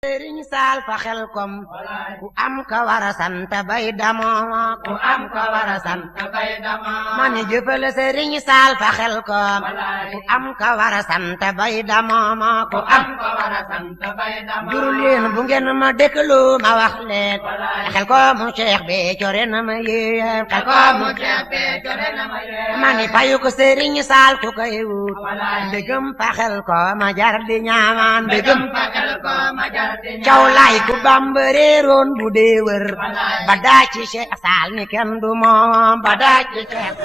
Sëriñ Saal fa Xelkom ku am ka wara sant bay damoo ku am ka wara sant bay damoo ma ni jëfal Sëriñ Saal fa Xelkom ku am ka wara sant bay damoo ku am ka wara sant bay damoo juru leen bu ngeen ma dëkkalu ma wax leen Xelkom mu Cheikh Béthio ren ma yéem Xelkom mu Cheikh Béthio ren ma yéem ma ni fayu ko Sëriñ Saal ku koy wut ndegam fa Xelkom ma jar di ñaamaan ndegam fa Xelkom ma jar caw laay ku Bamba réeroon bu dee wër ba daa ci Cheikh Saal ni kenn du moom ba daa ci Cheikh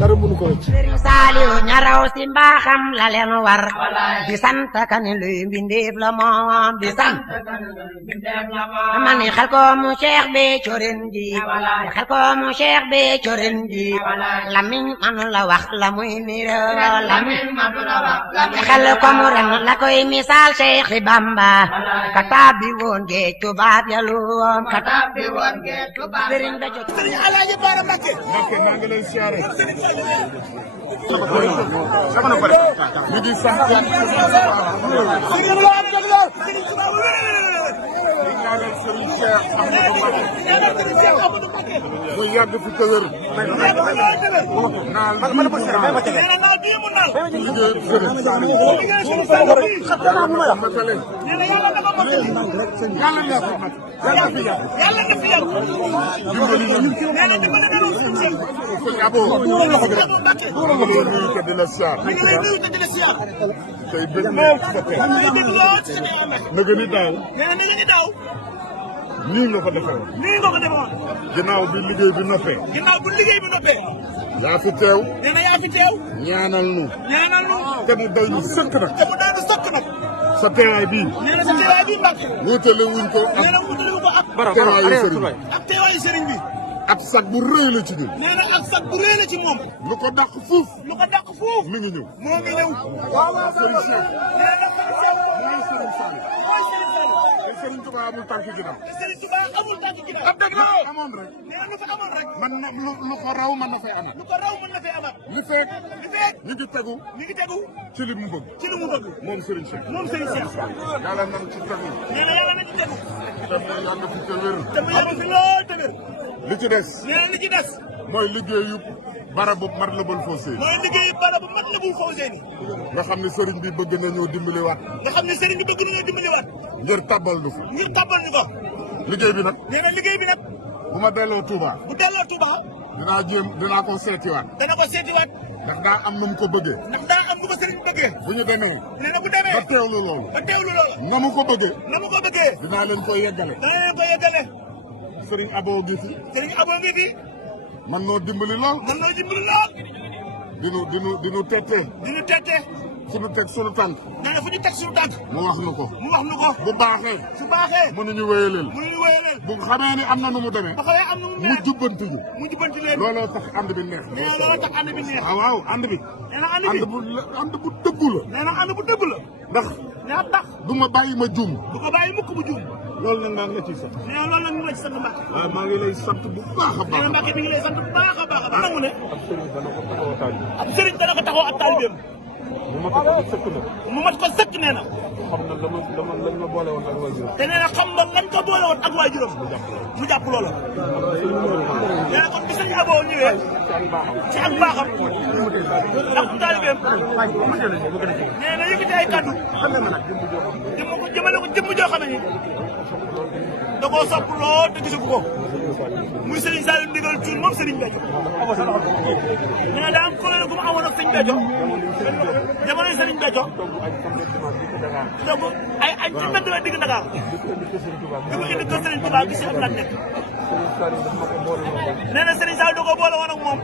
dara mënu ko wëcc. Sëriñ Saaliw ñaraw si mbaaxam la leen war di sant ka ni luy mbindeef la moom di sant ma ni Xelkom mu Cheikh Béthio ren ji Xelkom mu Cheikh Béthio ren ji lamiñ manu la wax la muy niro lamiñ manu la wax Xelkom ren la koy misaal Cheikh Bamba ka tabbi woon géej tubaab ya lu woon ka tabbi woon géej tubaab Sëriñ Béthio Sëriñ Alaaji Baara Mbàkke maa ngi lay siyaare ñu ngi sant Sëriñ Cheikh Ahmadou Mbacké mu yàgg fi te wér naal bii mu naal liggéey Sëriñ Saliou matale yàlla na fi mat yàlla na fi yàgg dimbali sëñ Abo nuyu te di la siyaar tey bëgg na ci sa teew na gën a daaw nii nga ko defee woon ginnaaw bi liggéey bi noppee yaa fi teew ñaanal nu te mu doy nu sëkk nag sa teewaay bii wutale wuñ ko ak teewaayu sëriñ bi ak sag bu rëy la ci ñun. nee na ak sag bu rëy la ci moom. lu ko dàq fuuf. mi ngi ñëw. moo ngi ñëw. waaw Serigne Cheikh. nee na Serigne Cheikh. mooy Serigne Saliou. te Serigne Touba amul tànk ginnaaw. ab dëgg la amoon rek. nee na lu fa amoon rek. man na lu ko raw mën na fay amat. li fekk. ñu ngi tegu. ci li mu bëgg. moom Serigne Cheikh. yàlla nañ ci tegu. nee na yàlla nañ ci tegu. te mu yàgg fi te wér. li ci des. mooy liggéeyu barabu Matlabul Fawzayni. nga xam ne sëriñ bi bëgg nañoo dimbaliwaat. ngir tàbbal nu fi. liggéey bi nag. bu ma delloo Touba. dinaa ko seetiwaat. ndax daa am nu mu ko bëggee. bu ñu demee. ba teewlu loolu. na mu ko bëggee. dinaa leen koy yeggale. Sëriñ Abo ngi fi. man noo dimbali lool. dinu tette. fu ñu teg sunu tànk. mu wax nu ko. bu baaxee. mënuñu wéyaleel. bu xamee ni am na nu mu demee. mu jubbanti ñu. looloo tax ànd bi neex. waaw ànd bi. ànd bu dëggu la. ndax. du ma bàyyi ma juum. loolu nag maa ngi la ciy sant. Mbacke. waaw maa ngi lay sant bu baax a baax. Mbacke mi ngi lay sant bu baax a baax. nangu ne. ab sëriñ dana ko taxaw ab taalibeem. mu mat ko sëkk nee na. xam na lañ ma boole woon ak waajuram. te nee na xam nga lañ ko boole woon ak waajuram. mu jàpp loola. nee na kon bi sëriñ Abo ñëwee. ci ak baaxam. ndax taalibeem. nee na yëkkati ay kaddu. jëmale ko jëmm joo xam ne da koo sopp lool te gisu ko muy Serigne Saliou ndigal Thioune moom Serigne Béthio. nee na daa am kuréel gu mu amoon ak Serigne Béthio jamonoy Serigne Béthio donc ay ci mbedd la digg Dakar di ko indi kër Serigne Touba bi si am la nekk. nee na Serigne Saliou da koo boole woon ak moom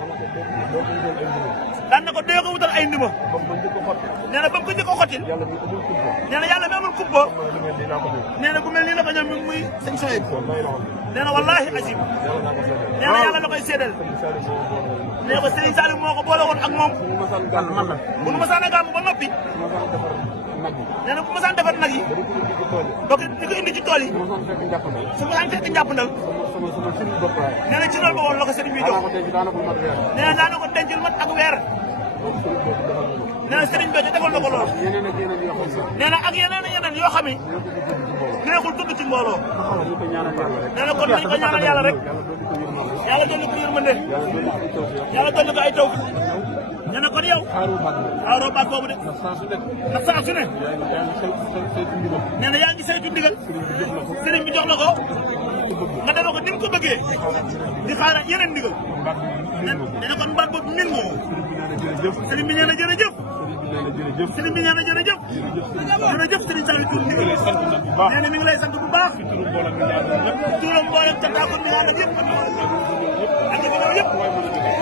daan na ko dee ko wutal ay ndima. nee na ba mu ko njëkk a xottil. nee na yàlla mi amul kumpa. nee na bu mel nii la ko ñoom muy sëñ Soyebu. nee na wallaahi azim. nee na yàlla la koy séedal. nee ko Serigne Saliou moo ko boole woon ak moom. bu nu masaan a gàmm ba noppi. nee na bu masaan defar nag yi. donc di ko indi ci tool yi. su ma daan fekk njàppandal. nee na ci loolu ba woon la ko Serigne bi jox. nee na daana ko dencal mat ak weer. nee na Serigne Béthio defal na ko lool. nee na ak yeneen yoo xam ne neexul tudd ci mbooloo. nee na kon nañu ko ñaanal yàlla rek. yàlla dolli ko yërmande. yàlla dolli ko ay taw. nee na kon yow. xaaroo baat boobu de. ndax saa su ne. nee na yaa ngi saytu ndigal. Serigne bi jox la ko. nga defoo ko ni mu ko bëggee. di xaar yeneen ndigal. nee na kon baat boobu min moo. Serigne bi nee na jërëjëf. Serigne bi nee na jërëjëf. jërëjëf Serigne Saliou Thioune ndigal. nee na mi ngi lay sant bu baax. turam mboolem cantaakon mi nga ànd ak yëpp. ak ñi ko ñëw yëpp.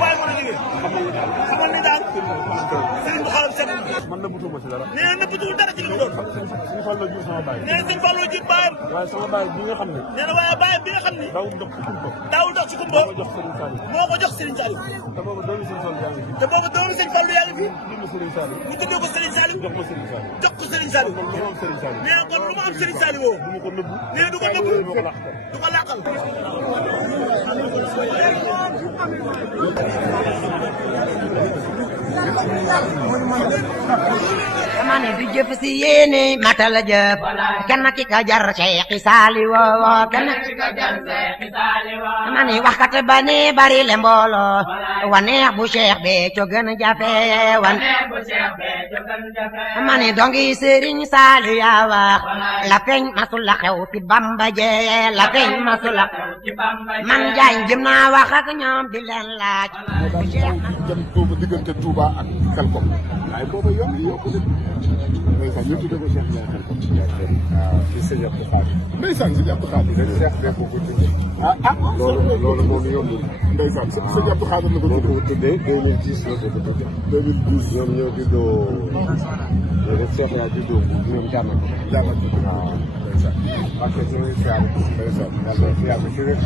waaye mën a jógee. xamal ni daal. Serigne bu xolam set. man nëbbatuwuma ci dara. nee na nëbbatuwul dara ci li mu doon. suñu Fallou jur sama baay. nee na suñu Fallou jur baayam. waaye sama baay bi nga xam ne. nee na waaye baayam bi nga xam ni. daawul dox ci kumpa. daawul dox ci kumpa. moo ko jox Serigne moo ko jox Serigne Saliou. Saliou. te boobu doomu Serigne Fallou yaa ngi fi. te boobu doomu Serigne Fallou yaa ngi fi. ñu Serigne Saliou. ñu tuddee ko Serigne Saliou. jox ma Serigne Saliou. jox ko Serigne Saliou. kon lu ma am Serigne Saliou. nee na kon lu ma am Serigne Saliou woo. du ma ko nëbbu. nee na du ko nëbbu. du ko làqal. dama ne du jëf si yéene matal jëf kenn ki ka jar Cheikh Saliou kenn ki ka jar Cheikh Saliou dama ne waxkat ba ne bari le mbooloo waneex bu Cheikh Béthio gën jafe dama ne dongi Serigne Saliou yaa wax la feeñ masul la xew fi Bamba jee la feeñ masul la xew fi Bamba jee man jaay jëm naa wax ak ñoom di leen laaj jëm Touba diggante Touba ak Xelkom waaye booba yomb ndeysaan ñu tuddee ko Cheikh Ndiaye Xelkom waaw ci sëñ Abdou Khadir ndeysaan sëñ Abdou Khadir Cheikh bee ko tuddee loolu moom yombul ndeysaan sëñ Abdou Khadir la ko tuddee 2010 la ko tuddee 2012 ñoom ñoo juddoo ñoo Cheikh yaa juddoo ñoom jàmmati waaw ndeysaan parce que ñu ngi siyaare ndeysaan yàlla fi yàlla ci rek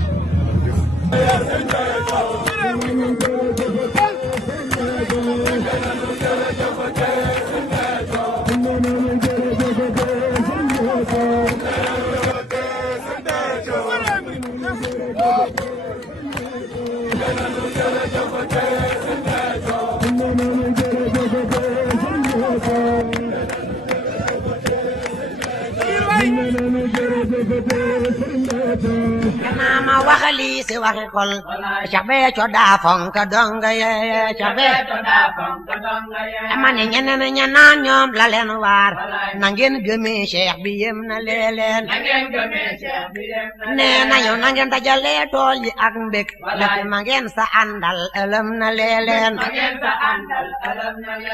danaa ma waxali si waxi xol Cheikh Béthio daa fonk donga yee Cheikh Béthio daa fonk donga yee dama ne ñeneen ña naan ñoom la leen waar na ngeen gëmee Cheikh bi yem na leen nee nañu na ngeen dajale tool yi ak mbég lépp ma ngeen sa àndal ëlëm na leen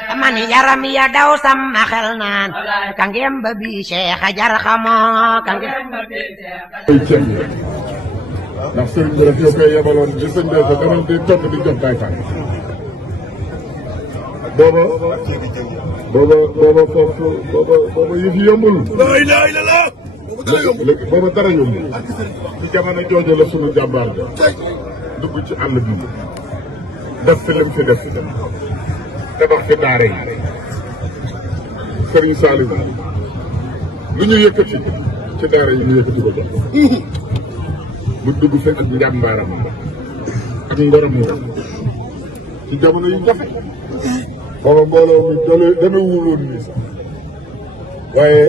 dama ne yaram ya daw sama xel naan ka ngeen ba bi Cheikh a jar xamoo ka ngeen ba bi ndax sëriñ bi rek yow koy yebaloon ci sëñ bi sa danañ di togg di jox Baay Faal booba yëf yi yombul léegi booba dara yombul ci jamono jooju la sunu jàmbaar ga dugg ci àll bi def fi lim fi def tabax fi daara yi sëriñ Saliou lu ñu yëkkati ci daara yi ñu yëkkati ko jox bu dugg fi ak njàmbaaram ak ngoram nga ci jamono yu jafe booba mbooloo mi dana wuloon nii sax waaye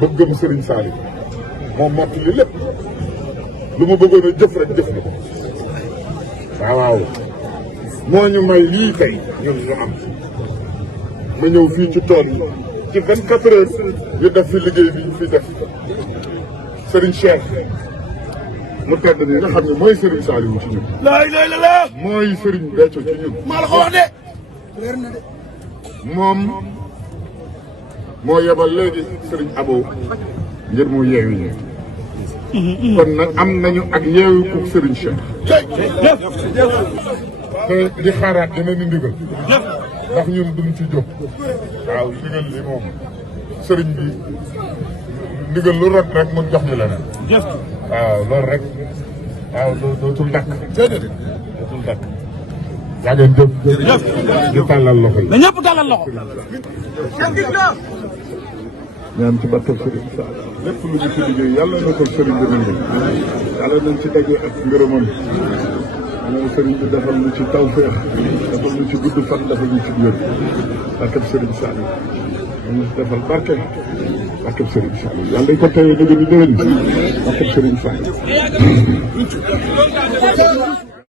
bëggam Sëriñ Saliou moom mott li lépp lu mu bëggoon a jëf rek jëf na ko waaw moo ñu may lii tey ñun ñu am ma ñëw fii ci tool yi ci 24 heures ñu def fi liggéey bi ñu fi def Sëriñ Cheikh mu tedd ni nga xam ne mooy Serigne Saliou ci ñun. laa ilaaha illallaah. mooy Serigne Béthio ci ñun. maa la ko wax de. leer na de. moom moo yebal léegi Serigne Abo ngir mu yeewi ñu. kon nag am nañu ak yeewu ku Serigne Cheikh. te di xaaraat dina ni ndigal. ndax ñun duñ ci jóg. waaw ndigal li moom Serigne bi ndigal lu rot rek mu jox ñu leneen. waaw loolu rek waaw dootul dakk dootul dakk yaa ngeen jëf. ñu tàllal loxo yi. na ñëpp tàllal loxo. ñaan ci barke Serigne Sall lépp lu ñu ci liggéey yàlla na ko Serigne bi nangu yàlla nañ ci daje ak ngërëmam yàlla na Serigne bi defal ñu ci tawfeex defal ñu ci gudd fan defal ñu ci wér barke Serigne Sall ñu defal barke Serigne Sall yàlla dañ ko tawee dëgg di déwén barke Serigne Sall